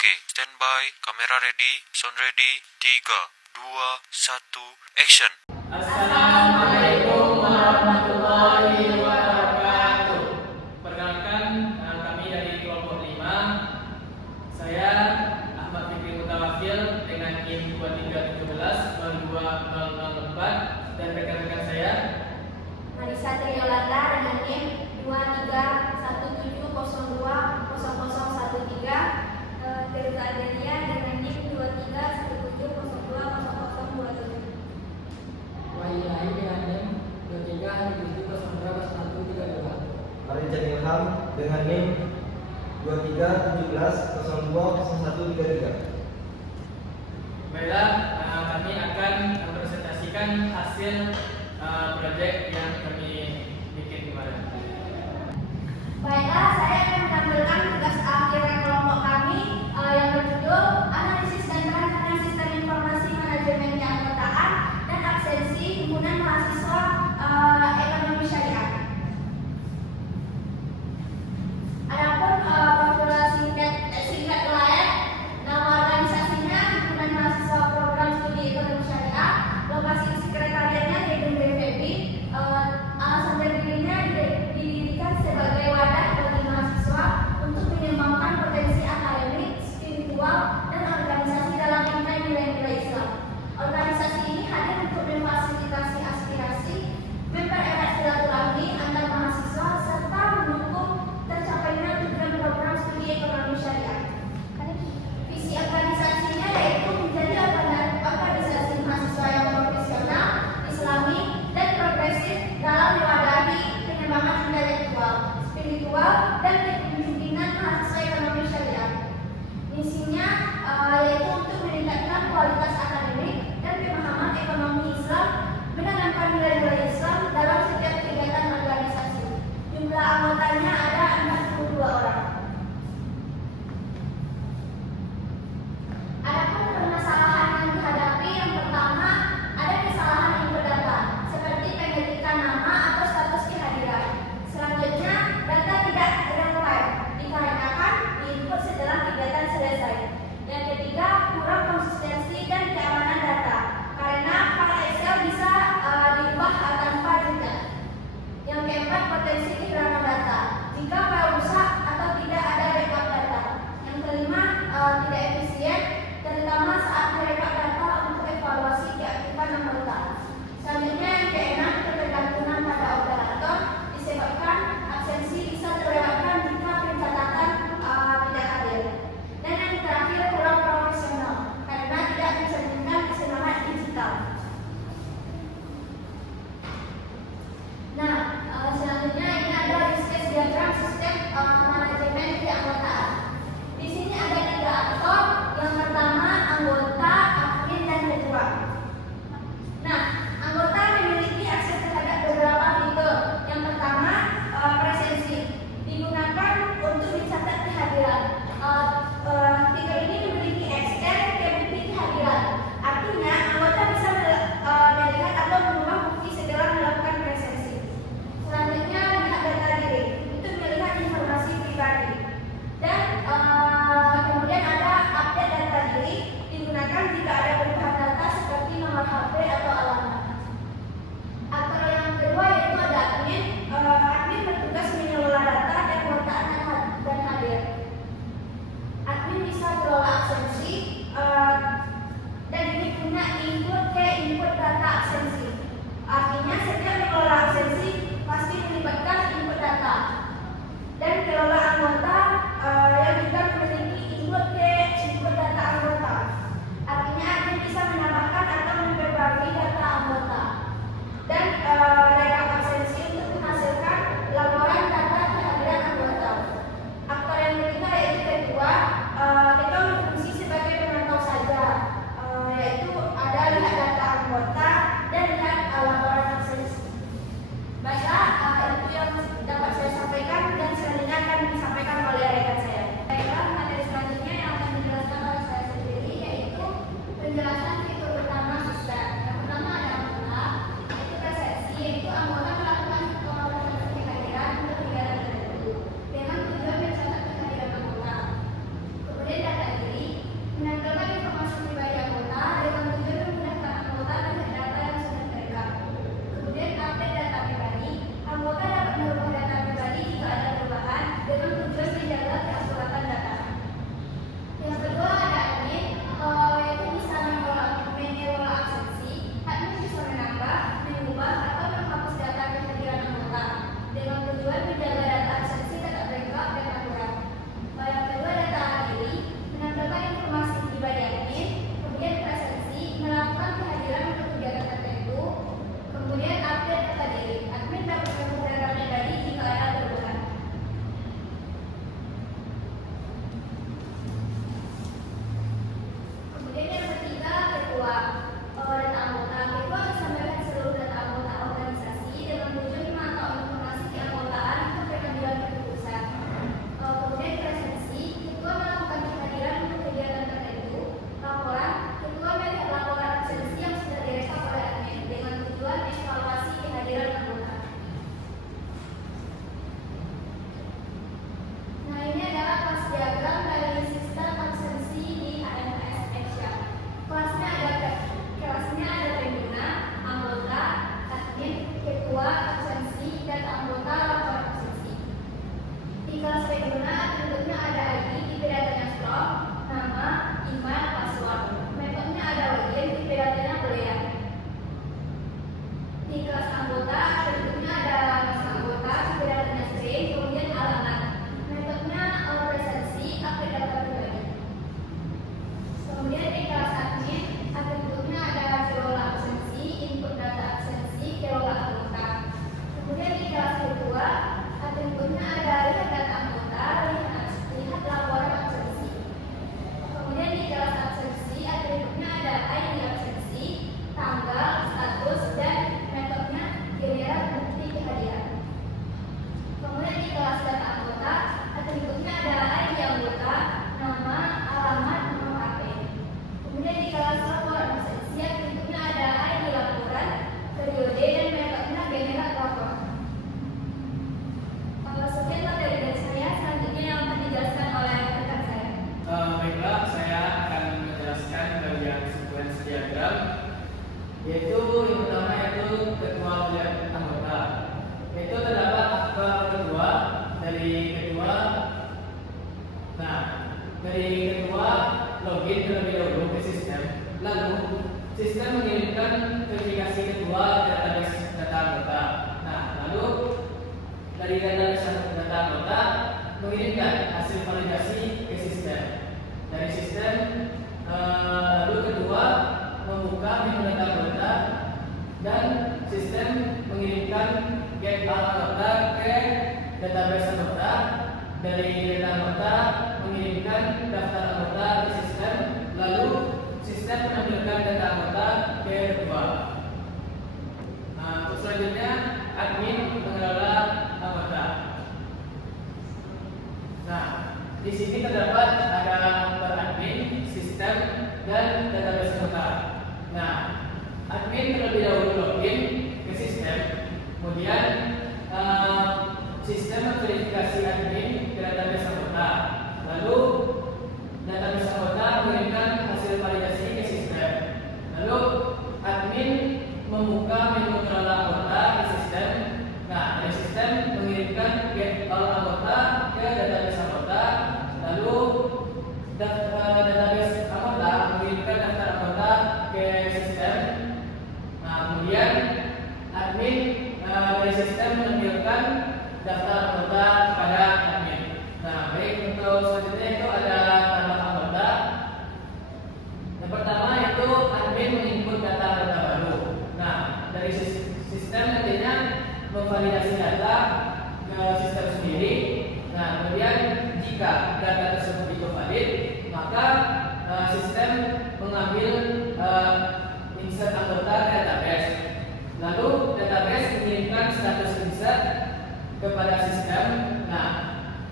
Oke, standby, kamera ready, sound ready, 3, 2, 1, action. Assalamualaikum warahmatullahi wabarakatuh. Perkenalkan, kami dari kelompok 5. Saya Ahmad Fikri Mutawakil dengan NIM 2317-2204 dan rekan-rekan saya Marisa Triolata dengan NIM 2317020013, Teresa Adelia dengan NIM 2317020027, Wahyu Lain dengan NIM 2317020132. Arjan Ilham dengan NIM 2317020133. Baiklah, kami akan mempresentasikan hasil proyek yang kami bikin kemarin. Baiklah, saya akan menampilkan tugas akhir kelompok kami yang berjudul Analisis dan Perancangan Sistem Informasi Manajemen Keanggotaan dan Absensi Himpunan Mahasiswa Ekonomi Syariah. Adapun profil singkat layak, nama organisasinya Himpunan Mahasiswa Program Studi Ekonomi Syariah, lokasi sekretariatnya di Gedung BFEB. Alasan berdirinya didirikan sebagai wadah bagi mahasiswa untuk mengembangkan potensi Di kelas anggota bentuknya ada kelas anggota, segera dan string, kemudian alamat. Metodenya presensi, update data pribadi. Kemudian di kelas admin, atributnya ada kelola absensi, input data absensi, kelola anggota. Kemudian di kelas kedua, atributnya ada lihat data anggota, lihat laporan absensi. Kemudian di kelas absensi, atributnya ada ID absensi, tanggal, status, dan metodenya generat bukti kehadiran. Kemudian di kelas data anggota, atributnya ada ID anggota, nama, alamat, nomor HP. Kemudian di kelas laporan absensi, atributnya ada ID laporan, periode, dan metodenya generat lapor. Sekian materi dari saya, selanjutnya yang akan dijelaskan oleh rekan saya. Baiklah, saya akan menjelaskan bagian sequence diagram, yaitu yang pertama yaitu ketua pilihan anggota. Itu terdapat akte ketua dari ketua. Nah, dari ketua login terlebih dahulu ke sistem, lalu sistem mengirimkan verifikasi ketua ke database data anggota. Nah, lalu dari database data anggota mengirimkan hasil validasi ke sistem. Dari sistem lalu kedua membuka menu data anggota dan sistem mengirimkan get anggota ke database anggota. Dari data anggota mengirimkan daftar anggota ke sistem, lalu sistem menampilkan data anggota ke kedua. Untuk selanjutnya admin mengelola anggota. Nah, di sini terdapat ada aktor admin, sistem, dan database anggota. Nah, admin terlebih dahulu login ke sistem, kemudian sistem memverifikasi admin ke database anggota. Lalu database anggota mengirimkan hasil validasi ke sistem. Lalu admin membuka menu kelola anggota ke sistem. Nah, dari sistem mengirimkan get all anggota ke database anggota. Lalu database anggota mengirimkan daftar anggota ke sistem. Nah, kemudian admin dari sistem menampilkan daftar anggota kepada admin. Nah, baik, untuk selanjutnya itu ada tambah anggota. Yang pertama itu admin menginput data anggota baru. Nah, dari sistem nantinya memvalidasi data ke sistem sendiri. Nah, kemudian jika data tersebut itu valid, maka sistem mengambil insert anggota ke database. Lalu database mengirimkan status insert kepada sistem. Nah,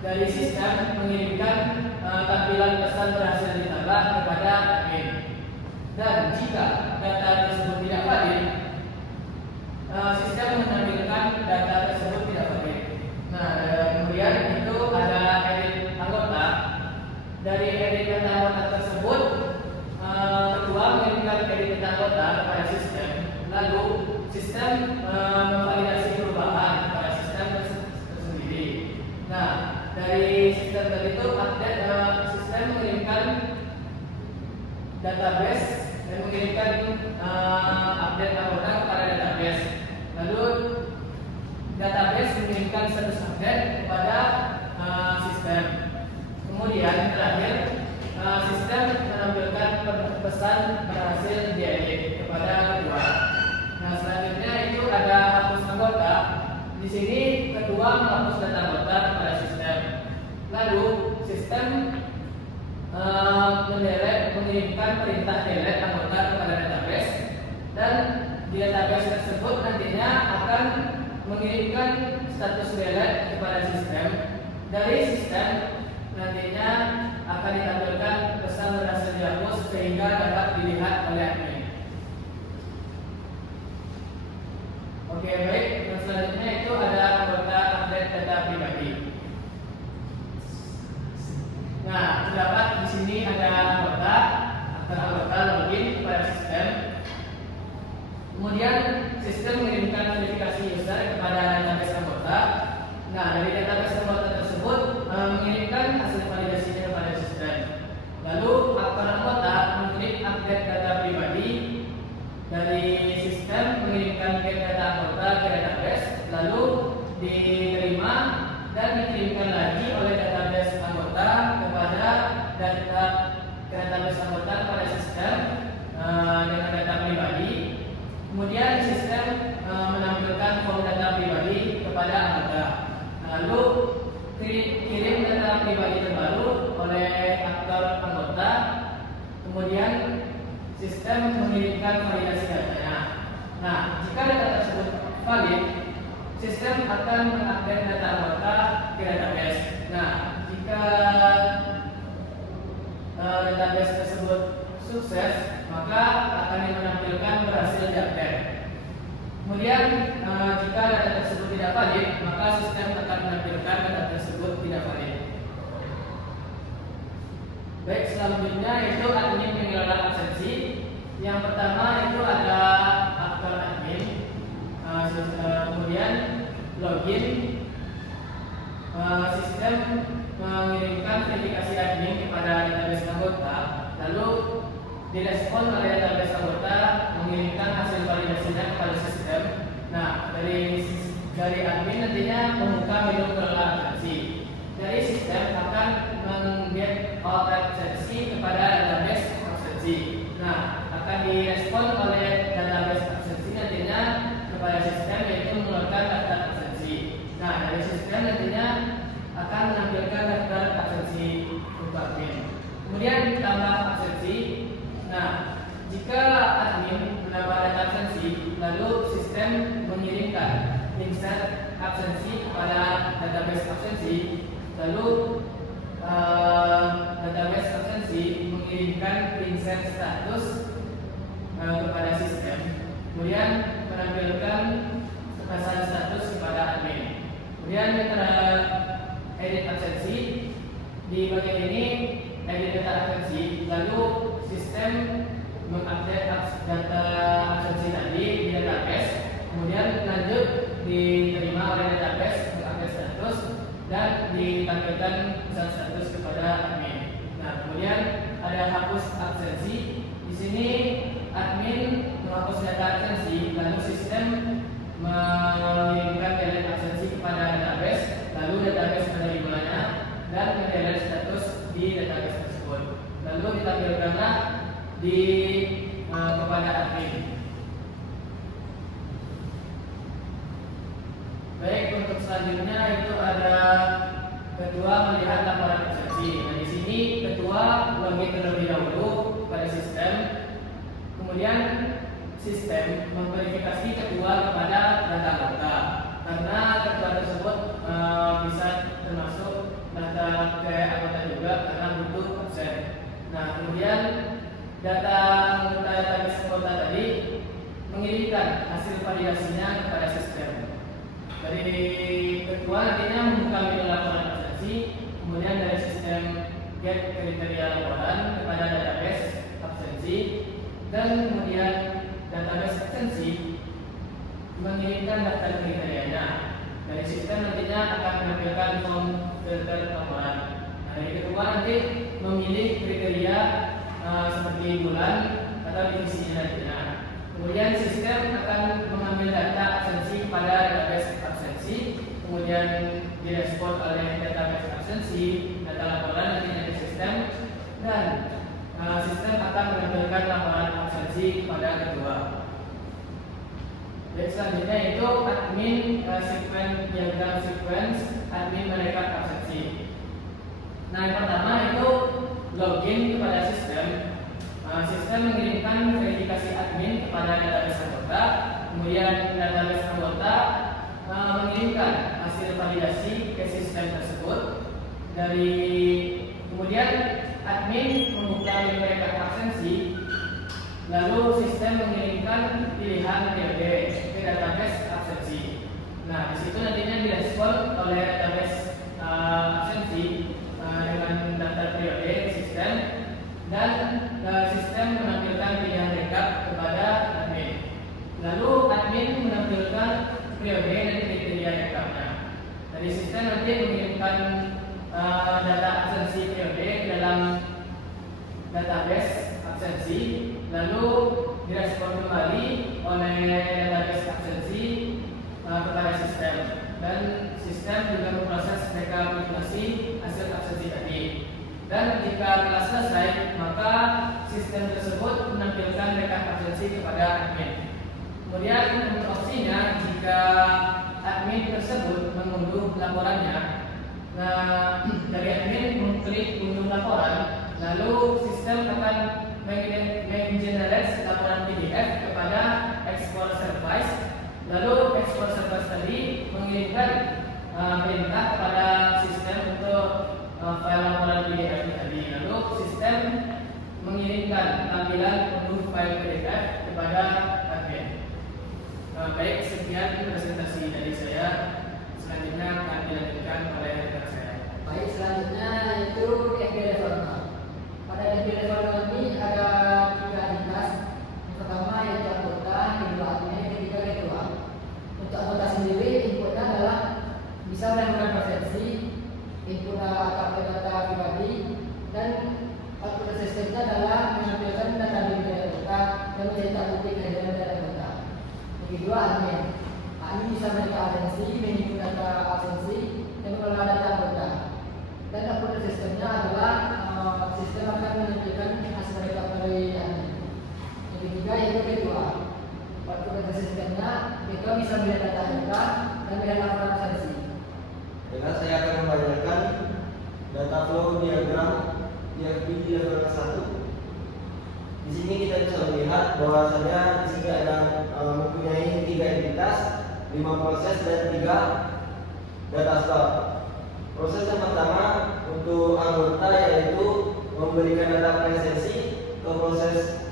dari sistem mengirimkan tampilan pesan berhasil ditambah kepada admin. Dan jika data tersebut tidak valid, sistem menampilkan data tersebut tidak valid. Nah, kemudian itu ada edit anggota. Dari edit data anggota tersebut, kedua mengirimkan edit data anggota kepada sistem. Lalu sistem memvalidasi perubahan kepada sistem tersendiri. Nah, dari sistem tadi itu update sistem mengirimkan database dan mengirimkan update anggota kepada database. Lalu database mengirimkan status update kepada sistem. Kemudian terakhir sistem menampilkan pesan berhasil diedit kepada kedua. Nah, selanjutnya itu ada hapus anggota. Di sini kedua menghapus data anggota kepada sistem. Lalu sistem mengirimkan perintah delete anggota kepada database, dan di database tersebut nantinya akan mengirimkan status delete kepada sistem. Dari sistem nantinya akan ditampilkan pesan berhasil dihapus sehingga dapat dilihat oleh admin. Oke, baik. Dan selanjutnya itu ada anggota update data pribadi. Nah, terdapat di sini ada anggota login kepada sistem. Kemudian sistem mengirimkan verifikasi user kepada database anggota. Nah, dari database anggota tersebut mengirimkan hasil validasinya kepada sistem. Lalu aktor anggota mengklik update data pribadi. Dari sistem mengirimkan get data anggota ke database, lalu diterima dan dikirimkan lagi oleh database anggota kepada database anggota pada sistem dengan data pribadi. Kemudian sistem menampilkan form data pribadi kepada anggota. Lalu kirim data pribadi terbaru oleh aktor anggota. Kemudian sistem mengirimkan validasi datanya. Nah, jika data tersebut valid, sistem akan mengupdate data anggota ke database. Nah, jika database tersebut sukses, maka akan menampilkan berhasil diupdate. Kemudian jika data tersebut tidak valid, maka sistem akan menampilkan data tersebut tidak valid. Baik, selanjutnya itu admin mengelola absensi. Yang pertama itu ada aktor admin, kemudian login, sistem mengirimkan verifikasi admin kepada database anggota, lalu direspon oleh database anggota mengirimkan hasil validasinya kepada sistem. Nah, dari admin nantinya membuka menu mengelola absensi. Dari sistem akan meng-get all absensi kepada database absensi. Nah, akan direspon oleh database absensi nantinya kepada sistem, yaitu mengeluarkan daftar absensi. Nah, dari sistem nantinya akan menampilkan daftar absensi untuk admin. Kemudian tambah absensi. Nah, jika admin menambah data absensi, lalu sistem mengirimkan insert absensi kepada database absensi, lalu database absensi mengirimkan insert status kepada sistem, kemudian menampilkan pesan status kepada admin. Kemudian mitra edit absensi. Di bagian ini edit data absensi, lalu sistem mengupdate data absensi tadi di database, kemudian lanjut diterima oleh database mengupdate status dan ditampilkan pesan status kepada admin. Nah, kemudian ada hapus absensi. Di sini admin menghapus data absensi, lalu sistem mengirimkan delete absensi kepada database, lalu database menerimanya dan mendelete status di database tersebut, lalu ditampilkanlah kepada admin. Baik, untuk selanjutnya itu ada ketua melihat laporan absensi. Nah, di sini ketua login terlebih dahulu pada sistem, kemudian sistem memverifikasi ketua kepada data anggota, karena ketua tersebut bisa termasuk data ke anggota juga karena butuh absen. Nah, kemudian data database anggota tadi mengirimkan hasil validasinya kepada sistem. Dari ketua nantinya membuka menu laporan absensi, kemudian dari sistem get kriteria laporan kepada database absensi, dan kemudian database absensi mengirimkan daftar kriterianya. Dari sistem nantinya akan menampilkan form filter laporan. Nah, dari ketua nanti memilih kriteria seperti bulan atau divisi nantinya. Kemudian sistem akan mengambil data absensi pada database absensi, kemudian direspon oleh database absensi, data laporan nantinya di sistem, dan sistem akan menampilkan laporan absensi kepada ketua. Dan selanjutnya itu admin diagram sequence admin merekap absensi. Nah, yang pertama itu login kepada sistem. Sistem mengirimkan verifikasi admin kepada database anggota, kemudian database anggota mengirimkan hasil validasi ke sistem tersebut. Kemudian admin membuka menu merekap absensi, lalu sistem mengirimkan pilihan periode ke database absensi. Nah, di situ nantinya direspon oleh database absensi dengan daftar periode sistem, dan sistem menampilkan pilihan rekap kepada admin. Lalu admin menampilkan periode dan kriteria rekapnya. Dari sistem nanti mengirimkan data absensi periode ke dalam database absensi, lalu direspon kembali oleh database absensi Dan jika telah selesai, maka sistem tersebut menampilkan rekap absensi kepada admin. Kemudian untuk opsinya, jika admin tersebut mengunduh laporannya, nah dari admin mengklik unduh laporan, lalu sistem akan menggenerate laporan PDF kepada export service. Lalu export service tadi mengirimkan perintah kepada sistem untuk file laporan PDF tadi. Lalu sistem mengirimkan tampilan unduh file PDF kepada admin. Baik, sekian presentasi dari saya. Selanjutnya akan dilanjutkan oleh rekan saya. Baik, selanjutnya yaitu FB level 0. Pada FB level 0 ini ada 3 entitas. Yang pertama yaitu anggota, yang kedua admin, yang ketiga ketua. Untuk anggota sendiri, inputnya adalah bisa melakukan presensi, input AKP data pribadi, dan output sistemnya adalah menampilkan data diri anggota dan mencetak bukti kehadiran dari anggota. Yang kedua admin. Admin bisa menekan absensi, menginput data absensi, dan mengelola data anggota. Dan output sistemnya adalah sistem akan menampilkan hasil rekap dari admin. Yang ketiga yaitu ketua. Output sistemnya ketua bisa melihat data anggota dan melihat laporan absensi. Dengan saya akan membacakan data flow diagram DFB di level 1. Di sini kita bisa melihat bahwasanya di sini ada mempunyai 3 entitas, 5 proses dan 3 data store. Proses yang pertama untuk anggota yaitu memberikan data presensi ke proses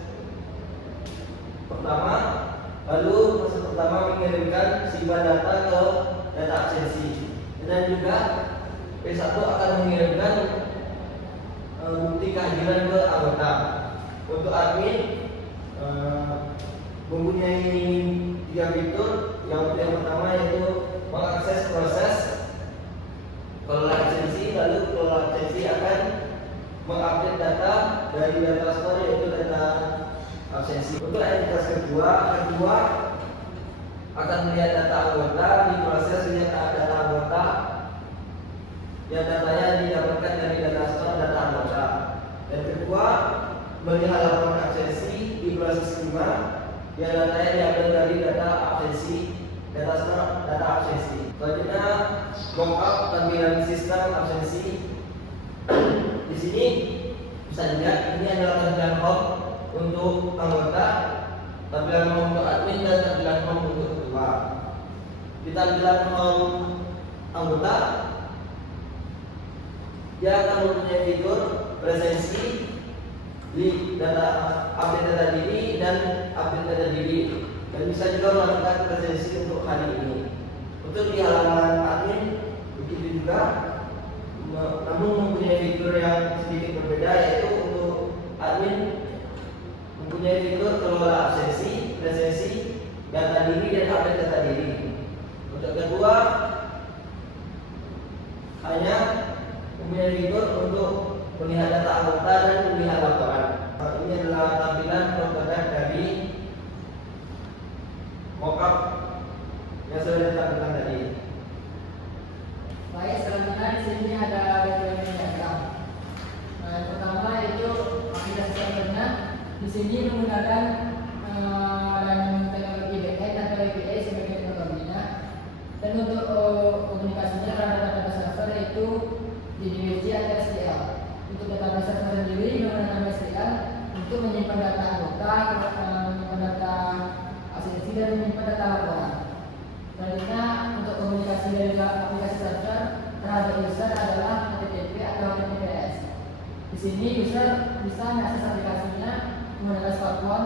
pertama, lalu proses pertama mengirimkan simpan data ke data absensi, dan juga P1 akan mengirimkan bukti kehadiran ke anggota. Untuk admin mempunyai 3 fitur. Yang pertama yaitu mengakses proses kelola absensi, lalu kelola absensi akan mengupdate data dari data store yaitu data absensi. Untuk entitas kedua akan melihat data anggota, di proses melihat data anggota yang datanya didapatkan dari data store data anggota. Dan kedua melihat laporan absensi di proses 5 yang datanya diambil dari data absensi data store data absensi. Selanjutnya mockup tampilan sistem absensi. Di sini bisa dilihat ini adalah tampilan home untuk anggota, tampilan home untuk admin, dan tampilan home untuk ketua. Di tampilan home anggota, dia akan mempunyai fitur presensi, di data update data diri dan update data diri, dan bisa juga melakukan presensi untuk hari ini. Untuk di halaman admin begitu juga, namun mempunyai fitur yang sedikit berbeda, yaitu untuk admin mempunyai fitur kelola absensi, presensi, data diri dan update data diri. Untuk kedua hanya mempunyai fitur untuk melihat data anggota dan melihat laporan. Ini adalah tampilan prototipe dari mockup yang sudah ditampilkan tadi. Baik, selanjutnya di sini ada deployment diagram. Nah, yang pertama yaitu aplikasi servernya. Di sini menggunakan layanan teknologi backend dan VPA sebagai teknologinya. Dan untuk komunikasinya terhadap data server yaitu DDWG atau SQL. Untuk data server sendiri menggunakan SQL untuk menyimpan data anggota, menyimpan data absensi dan menyimpan data laporan. Selanjutnya untuk komunikasi dari aplikasi server terhadap user adalah HTTP atau HTTPS. Di sini user bisa mengakses aplikasinya menggunakan smartphone